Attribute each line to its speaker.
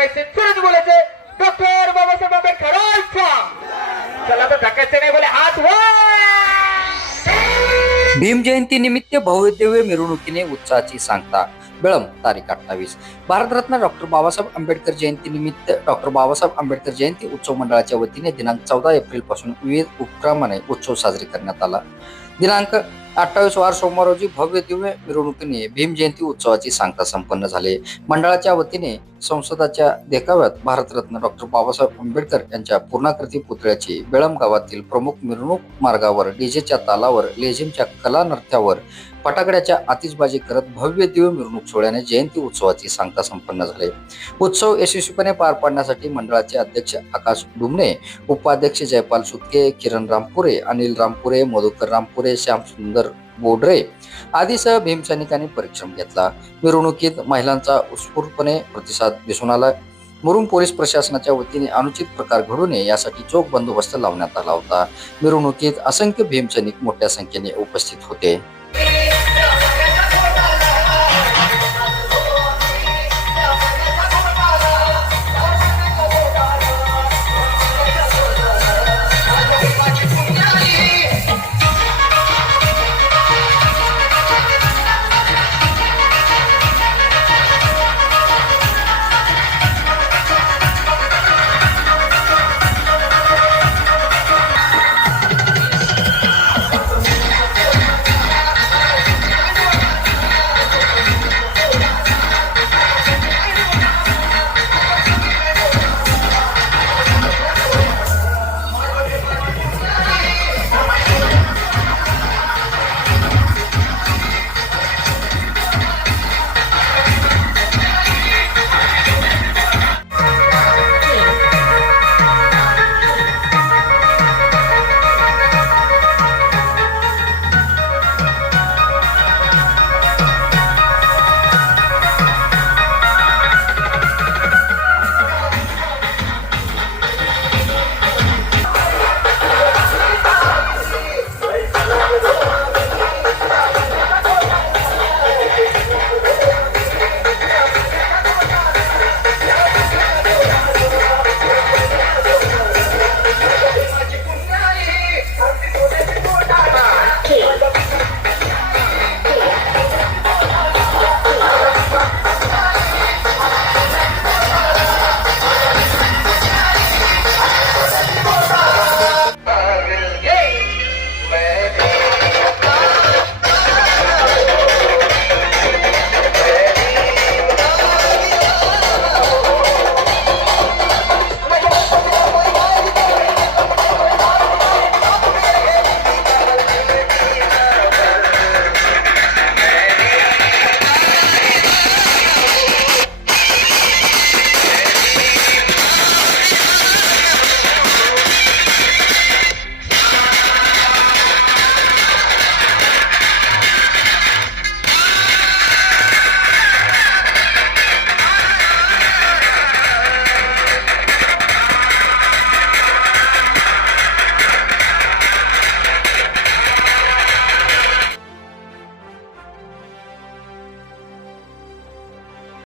Speaker 1: करायचे? चलच बोलायचे? डॉक्टर बाबासाहेब आंबेडकर चला तर थकायचं नाही बोले हात वर.
Speaker 2: भीम जयंती निमित्त भव्यदिव्य मिरवणुकीने उत्साहाची सांगता बेळम तारीख अठ्ठावीस. भारतरत्न डॉक्टर बाबासाहेब आंबेडकर जयंती निमित्त डॉक्टर बाबासाहेब आंबेडकर जयंती उत्सव मंडळाच्या वतीने दिनांक चौदा एप्रिलपासून विविध उपक्रमाने उत्सव साजरी करण्यात आला. दिनांक अठ्ठावीस वार सोमवार रोजी भव्य दिव्य मिरवणुकीने भीम जयंती उत्सवाची सांगता संपन्न झाले. मंडळाच्या वतीने संसदाच्या देखाव्यात भारतरत्न डॉक्टर बाबासाहेब आंबेडकर यांच्या पूर्णाकृती पुतळ्याची बेळम गावातील प्रमुख मिरवणूक मार्गावर डीजेच्या तालावर लेझिमच्या कला नृत्यावर फटाकड्याच्या आतिषबाजी करत भव्य दिव्य मिरवणूक सोहळ्याने जयंती उत्सवाची सांगता संपन्न झाली. उत्सव यशस्वीपणे पार पाडण्यासाठी मंडळाचे अध्यक्ष आकाश डुमणे उपाध्यक्ष जयपाल सुतके किरण रामपुरे अनिल रामपुरे मधुकर रामपुरे श्यामसुंदर बोडरे आदीसह भीमसैनिकांनी परिश्रम घेतला. मिरवणुकीत महिलांचा उत्स्फूर्तपणे प्रतिसाद दिसून आला. मुरुम पोलीस प्रशासनाच्या वतीने अनुचित प्रकार घडू नये यासाठी चोख बंदोबस्त लावण्यात आला होता. मिरवणुकीत असंख्य भीमसैनिक मोठ्या संख्येने उपस्थित होते.